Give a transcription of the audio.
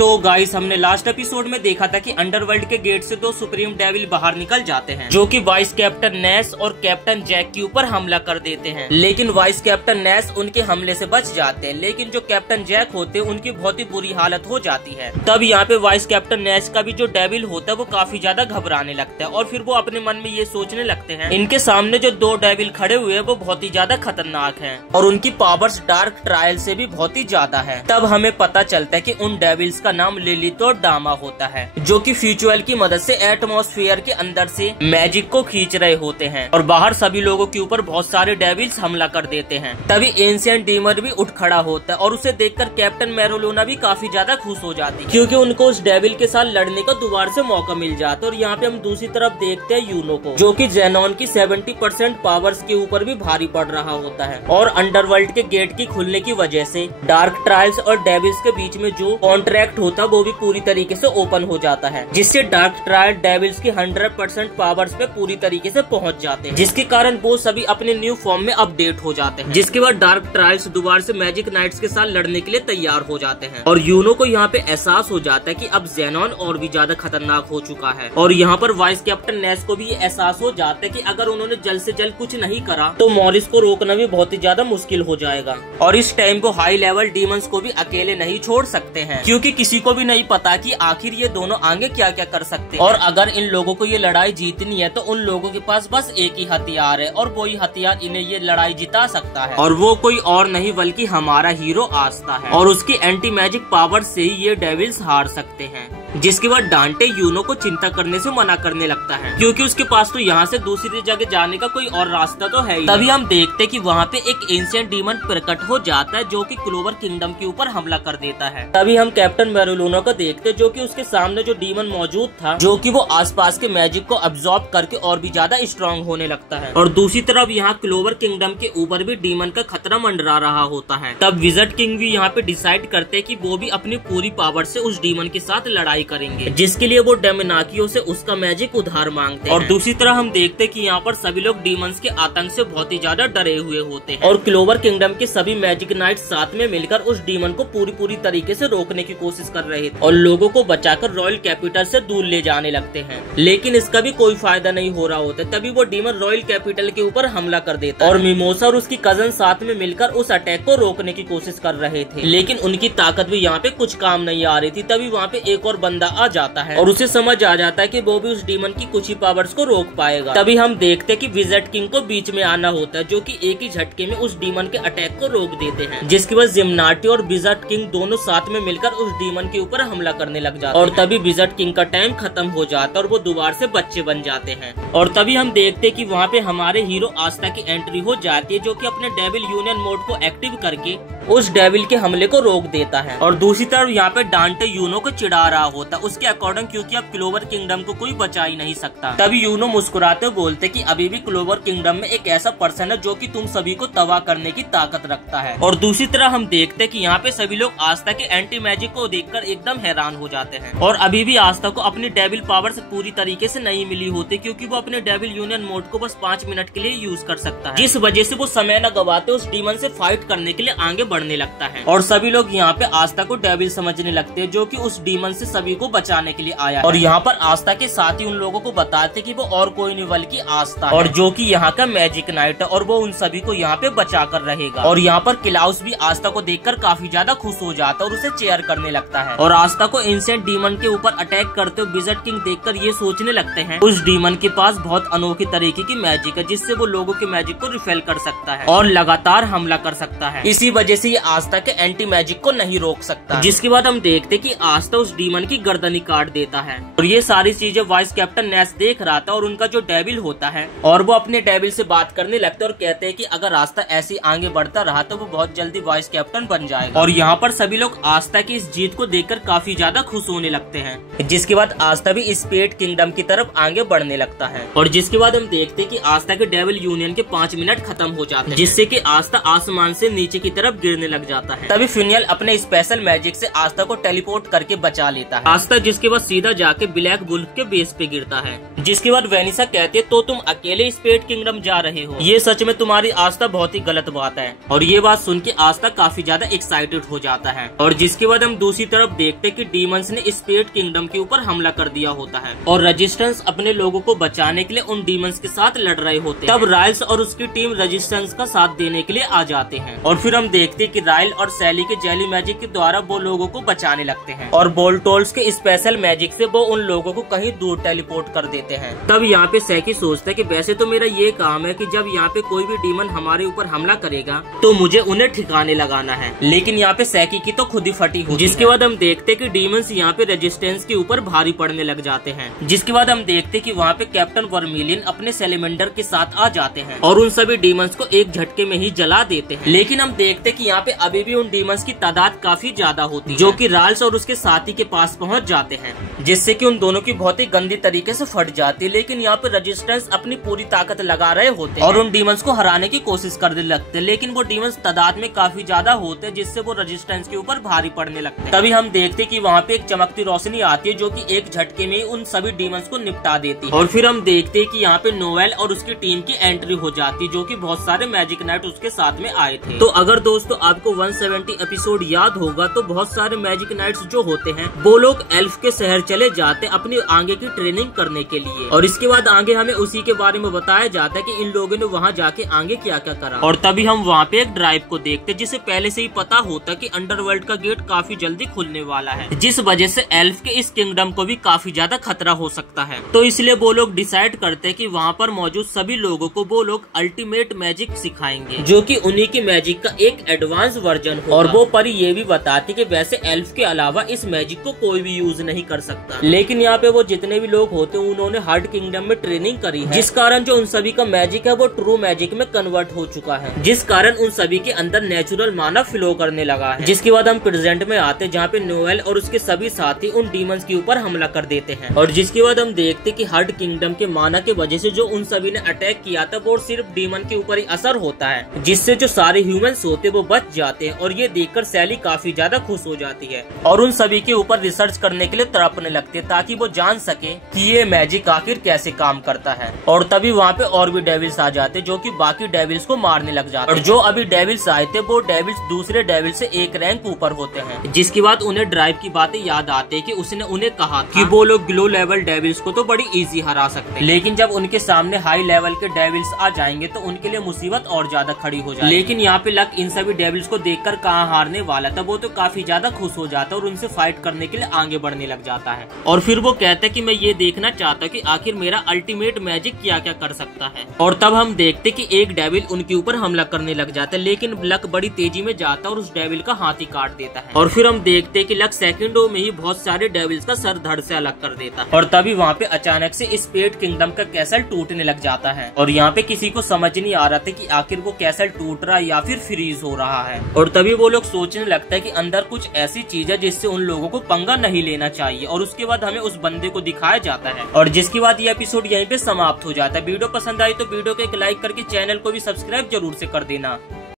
तो गाइस हमने last episode में देखा था कि अंडरवर्ल्ड के गेट से दो सुप्रीम डेविल बाहर निकल जाते हैं, जो कि वाइस कैप्टन नेस और कैप्टन जैक के ऊपर हमला कर देते हैं। लेकिन वाइस कैप्टन नेस उनके हमले से बच जाते हैं, लेकिन जो कैप्टन जैक होते हैं उनकी बहुत ही बुरी हालत हो जाती है। तब यहाँ पे वाइस कैप्टन नेस का भी जो डेविल होता है वो काफी ज्यादा घबराने लगता है और फिर वो अपने मन में ये सोचने लगते हैं इनके सामने जो दो डेविल खड़े हुए हैं वो बहुत ही ज्यादा खतरनाक हैं और उनकी पावर्स डार्क ट्रायल से भी बहुत ही ज्यादा है। तब हमें पता चलता है कि उन डेविल्स का नाम लिलिथ और डामा होता है, जो कि फ्यूचुअल की मदद से एटमॉस्फेयर के अंदर से मैजिक को खींच रहे होते हैं और बाहर सभी लोगों के ऊपर बहुत सारे डेविल्स हमला कर देते हैं। तभी एंशिएंट डीमन भी उठ खड़ा होता है और उसे देखकर कैप्टन मेरोलोना भी काफी ज्यादा खुश हो जाती है, क्योंकि उनको उस डेविल के साथ लड़ने का दोबारा से मौका मिल जाता है। और यहाँ पे हम दूसरी तरफ देखते हैं यूनो को, जो कि जेनॉन की 70% पावर्स के ऊपर भी भारी पड़ रहा होता है और अंडरवर्ल्ड के गेट की खुलने की वजह से डार्क ट्रायल्स और डेविल्स के बीच में जो कॉन्ट्रैक्ट होता है वो भी पूरी तरीके से ओपन हो जाता है, जिससे डार्क ट्रायल डेविल्स की 100% पावर्स पे पूरी तरीके से पहुंच जाते हैं, जिसके कारण वो सभी अपने न्यू फॉर्म में अपडेट हो जाते हैं। जिसके बाद डार्क ट्रायल्स दोबारा से मैजिक नाइट्स के साथ लड़ने के लिए तैयार हो जाते हैं और यूनो को यहाँ पे एहसास हो जाता है कि अब जेनॉन और भी ज्यादा खतरनाक हो चुका है। और यहाँ पर वाइस कैप्टन नेस को भी ये एहसास हो जाता है कि अगर उन्होंने जल्द से जल्द कुछ नहीं करा तो मॉरिस को रोकना भी बहुत ही ज्यादा मुश्किल हो जाएगा। और इस टाइम को हाई लेवल डीमंस को भी अकेले नहीं छोड़ सकते हैं, क्योंकि किसी को भी नहीं पता कि आखिर ये दोनों आगे क्या क्या कर सकते हैं। और अगर इन लोगों को ये लड़ाई जीतनी है तो उन लोगों के पास बस एक ही हथियार है और वही हथियार इन्हें ये लड़ाई जिता सकता है, और वो कोई और नहीं बल्कि हमारा हीरो आस्था है। और उसकी एंटी मैजिक पावर से ही ये डेविल्स हार सकते हैं। जिसके बाद डांटे यूनो को चिंता करने से मना करने लगता है, क्योंकि उसके पास तो यहाँ से दूसरी जगह जाने का कोई और रास्ता तो है ही। तभी हम देखते कि वहाँ पे एक एंशिएंट डीमन प्रकट हो जाता है, जो कि क्लोवर किंगडम के ऊपर हमला कर देता है। तभी हम कैप्टन मेरोलोना को देखते, जो कि उसके सामने जो डीमन मौजूद था, जो कि वो आसपास के मैजिक को अब्सॉर्ब करके और भी ज्यादा स्ट्रॉन्ग होने लगता है। और दूसरी तरफ यहाँ क्लोवर किंगडम के ऊपर भी डीमन का खतरा मंडरा रहा होता है। तब विजर्ड किंग भी यहाँ पे डिसाइड करते कि वो भी अपनी पूरी पावर से उस डीमन के साथ लड़ाई करेंगे, जिसके लिए वो डेमनाकियों से उसका मैजिक उधार मांगते हैं। और दूसरी तरह हम देखते कि यहाँ पर सभी लोग डीमंस के आतंक से बहुत ही ज्यादा डरे हुए होते हैं और क्लोवर किंगडम के सभी मैजिक नाइट्स साथ में मिलकर उस डीमन को पूरी तरीके से रोकने की कोशिश कर रहे थे और लोगों को बचाकर रॉयल कैपिटल से दूर ले जाने लगते हैं। लेकिन इसका भी कोई फायदा नहीं हो रहा होता। तभी वो डीमन रॉयल कैपिटल के ऊपर हमला कर देता है और मिमोसा और उसकी कजन साथ में मिलकर उस अटैक को रोकने की कोशिश कर रहे थे, लेकिन उनकी ताकत भी यहाँ पे कुछ काम नहीं आ रही थी। तभी वहाँ पे एक और बंदा आ जाता है और उसे समझ आ जाता है कि वो भी उस डीमन की कुछ ही पावर्स को रोक पाएगा। तभी हम देखते कि विजर्ड किंग को बीच में आना होता है, जो कि एक ही झटके में उस डीमन के अटैक को रोक देते हैं। जिसके बाद जिम्नाटी और विजर्ड किंग दोनों साथ में मिलकर उस डीमन के ऊपर हमला करने लग जाते हैं और तभी विजर्ड किंग का टाइम खत्म हो जाता है और वो दोबारा से बच्चे बन जाते हैं। और तभी हम देखते कि वहाँ पे हमारे हीरो आस्था की एंट्री हो जाती है, जो कि अपने डेविल यूनियन मोड को एक्टिव करके उस डेविल के हमले को रोक देता है। और दूसरी तरफ यहाँ पे डांटे यूनो को चिढ़ा रहा होता है उसके अकॉर्डिंग, क्योंकि अब क्लोवर किंगडम को कोई बचा ही नहीं सकता। तभी यूनो मुस्कुराते बोलते कि अभी भी क्लोवर किंगडम में एक ऐसा पर्सन है जो कि तुम सभी को तबाह करने की ताकत रखता है। और दूसरी तरह हम देखते कि यहाँ पे सभी लोग आस्था के एंटी मैजिक को देखकर एकदम हैरान हो जाते हैं और अभी भी आस्था को अपनी डेविल पावर से पूरी तरीके से नहीं मिली होती, क्योंकि वो अपने डेविल यूनियन मोड को बस 5 मिनट के लिए यूज कर सकता है, जिस वजह से वो समय न गवाते उस डीमन से फाइट करने के लिए आगे बढ़ने लगता है। और सभी लोग यहाँ पे आस्था को डेविल समझने लगते हैं, जो कि उस डीमन से सभी को बचाने के लिए आया। और यहाँ पर आस्था के साथ ही उन लोगों को बताते कि वो और कोई नहीं बल्कि आस्था है, और जो कि यहाँ का मैजिक नाइट है और वो उन सभी को यहाँ पे बचा कर रहेगा। और यहाँ पर क्लाउस भी आस्था को देखकर काफी ज्यादा खुश हो जाता है और उसे चेयर करने लगता है। और आस्था को एंशिएंट डीमन के ऊपर अटैक करते हुए विजर्ड किंग देखकर ये सोचने लगते हैं उस डीमन के पास बहुत अनोखी तरीके की मैजिक है, जिससे वो लोगों के मैजिक को रिफेल कर सकता है और लगातार हमला कर सकता है। इसी वजह से ये आस्था के एंटी मैजिक को नहीं रोक सकता। जिसके बाद हम देखते कि आस्था उस डीमन की गर्दनी काट देता है और ये सारी चीजें वाइस कैप्टन नेस देख रहा था और उनका जो डेविल होता है और वो अपने डेविल से बात करने लगते और कहते हैं कि अगर आस्था ऐसे आगे बढ़ता रहा तो वो बहुत जल्दी वाइस कैप्टन बन जाएगा। और यहाँ पर सभी लोग आस्था की इस जीत को देखकर काफी ज्यादा खुश होने लगते हैं। जिसके बाद आस्था भी स्पेड किंगडम की तरफ आगे बढ़ने लगता है और जिसके बाद हम देखते कि आस्था के डेविल यूनियन के 5 मिनट खत्म हो जाते हैं, जिससे कि आस्था आसमान से नीचे की तरफ गिर गिरने लग जाता है। तभी फिनियल अपने स्पेशल मैजिक से आस्था को टेलीपोर्ट करके बचा लेता है। आस्था जिसके बाद सीधा जाके ब्लैक वुल्फ के बेस पे गिरता है, जिसके बाद वेनिसा कहती है तो तुम अकेले स्पेड किंगडम जा रहे हो, ये सच में तुम्हारी आस्था बहुत ही गलत बात है। और ये बात सुन के आस्था काफी ज्यादा एक्साइटेड हो जाता है। और जिसके बाद हम दूसरी तरफ देखते हैं कि डीमंस ने स्पेड किंगडम के ऊपर हमला कर दिया होता है और रेजिस्टेंस अपने लोगों को बचाने के लिए उन डीमंस के साथ लड़ रहे होते हैं। तब राइल्स और उसकी टीम रेजिस्टेंस का साथ देने के लिए आ जाते हैं और फिर हम देखते हैं कि राइल और सैली के जेली मैजिक के द्वारा वो लोगों को बचाने लगते हैं और बोल्टोल्स के स्पेशल मैजिक से वो उन लोगों को कहीं दूर टेलीपोर्ट कर देते हैं। तब यहाँ पे सैकी सोचता है कि वैसे तो मेरा ये काम है कि जब यहाँ पे कोई भी डीमन हमारे ऊपर हमला करेगा तो मुझे उन्हें ठिकाने लगाना है, लेकिन यहाँ पे सैकी की तो खुद ही फटी होती है। जिसके बाद हम देखते हैं कि डीमंस यहाँ पे रेजिस्टेंस के ऊपर भारी पड़ने लग जाते हैं। जिसके बाद हम देखते हैं कि वहाँ पे कैप्टन वर्मिलियन अपने सेलेमेंडर के साथ आ जाते हैं और उन सभी डीमंस को एक झटके में ही जला देते हैं। लेकिन हम देखते हैं कि यहाँ पे अभी भी उन डीमंस की तादाद काफी ज्यादा होती है, जो कि राल्स और उसके साथी के पास पहुँच जाते हैं, जिससे कि उन दोनों की बहुत ही गंदी तरीके से फट जाती है। लेकिन यहाँ पे रेजिस्टेंस अपनी पूरी ताकत लगा रहे होते हैं और उन डीमंस को हराने की कोशिश करने लगते हैं, लेकिन वो डीमंस तादाद में काफी ज्यादा होते हैं, जिससे वो रेजिस्टेंस के ऊपर भारी पड़ने लगते हैं। तभी हम देखते हैं कि वहाँ पे एक चमकती रोशनी आती है, जो कि एक झटके में उन सभी डीमंस को निपटा देती है। और फिर हम देखते हैं कि यहाँ पे नोवेल और उसकी टीम की एंट्री हो जाती है, जो कि बहुत सारे मैजिक नाइट उसके साथ में आए थे। तो अगर दोस्तों आपको 170 एपिसोड याद होगा तो बहुत सारे मैजिक नाइट्स जो होते हैं वो लोग एल्फ के शहर चले जाते अपनी आगे की ट्रेनिंग करने के लिए, और इसके बाद आगे हमें उसी के बारे में बताया जाता है कि इन लोगों ने वहाँ जाके आगे क्या क्या करा। और तभी हम वहाँ पे एक ड्राइव को देखते जिसे पहले से ही पता होता कि अंडरवर्ल्ड का गेट काफी जल्दी खुलने वाला है, जिस वजह से एल्फ के इस किंगडम को भी काफी ज्यादा खतरा हो सकता है। तो इसलिए वो लोग डिसाइड करते हैं कि वहाँ पर मौजूद सभी लोगों को वो लोग अल्टीमेट मैजिक सिखाएंगे, जो कि उन्हीं की मैजिक का एक एडवांस वर्जन हो। और वो परी ये भी बताती कि वैसे एल्फ के अलावा इस मैजिक को कोई भी यूज नहीं कर सकता, लेकिन यहाँ पे वो जितने भी लोग होते हैं उन्होंने हार्ड किंगडम में ट्रेनिंग करी है, जिस कारण जो उन सभी का मैजिक है वो ट्रू मैजिक में कन्वर्ट हो चुका है, जिस कारण उन सभी के अंदर नेचुरल माना फ्लो करने लगा है। जिसके बाद हम प्रेजेंट में आते जहाँ पे नोवेल और उसके सभी साथी उन डीमंस के ऊपर हमला कर देते हैं। और जिसके बाद हम देखते कि हार्ड किंगडम के माना के वजह से जो उन सभी ने अटैक किया था वो सिर्फ डीमन के ऊपर ही असर होता है, जिससे जो सारे ह्यूमंस होते वो बच जाते हैं। और ये देखकर सैली काफी ज्यादा खुश हो जाती है और उन सभी के ऊपर रिसर्च करने के लिए तड़पने लगती है, ताकि वो जान सके कि ये मैजिक आखिर कैसे काम करता है। और तभी वहाँ पे और भी डेविल्स आ जाते जो कि बाकी डेविल्स को मारने लग जाते, और जो अभी डेविल्स आए थे वो डेविल्स दूसरे डेविल से एक रैंक ऊपर होते हैं। जिसके बाद उन्हें ड्राइव की बातें याद आती है कि उसने उन्हें कहा कि वो लोग ग्लो लेवल डेविल्स को तो बड़ी इजी हरा सकते हैं, लेकिन जब उनके सामने हाई लेवल के डेविल्स आ जाएंगे तो उनके लिए मुसीबत और ज्यादा खड़ी हो जाएगी। लेकिन यहाँ पे लक इन सभी डेविल्स को देखकर कहाँ हारने वाला था, वो तो काफी ज्यादा खुश हो जाता है और उनसे फाइट करने के लिए आगे बढ़ने लग जाता है। और फिर वो कहता है कि मैं ये देखना चाहता कि आखिर मेरा अल्टीमेट मैजिक क्या क्या कर सकता है। और तब हम देखते कि एक डेविल उनके ऊपर हमला करने लग जाता है, लेकिन लक बड़ी तेजी में जाता है और उस डेविल का हाथ ही काट देता है। और फिर हम देखते कि लक सेकंडों में ही बहुत सारे डेविल्स का सर धड़ से अलग कर देता है। और तभी वहाँ पे अचानक से स्पेड किंगडम का कैसल टूटने लग जाता है और यहाँ पे किसी को समझ नहीं आ रहा था कि आखिर वो कैसल टूट रहा है या फिर फ्रीज हो रहा है। और तभी वो लोग सोचने लगता है कि अंदर कुछ ऐसी चीज है जिससे उन लोगों को पंगा नहीं लेना चाहिए। और उसके बाद हमें उस बंदे को दिखाया जाता है और जिसके बाद ये एपिसोड यहीं पे समाप्त हो जाता है। वीडियो पसंद आई तो वीडियो को एक लाइक करके चैनल को भी सब्सक्राइब जरूर से कर देना।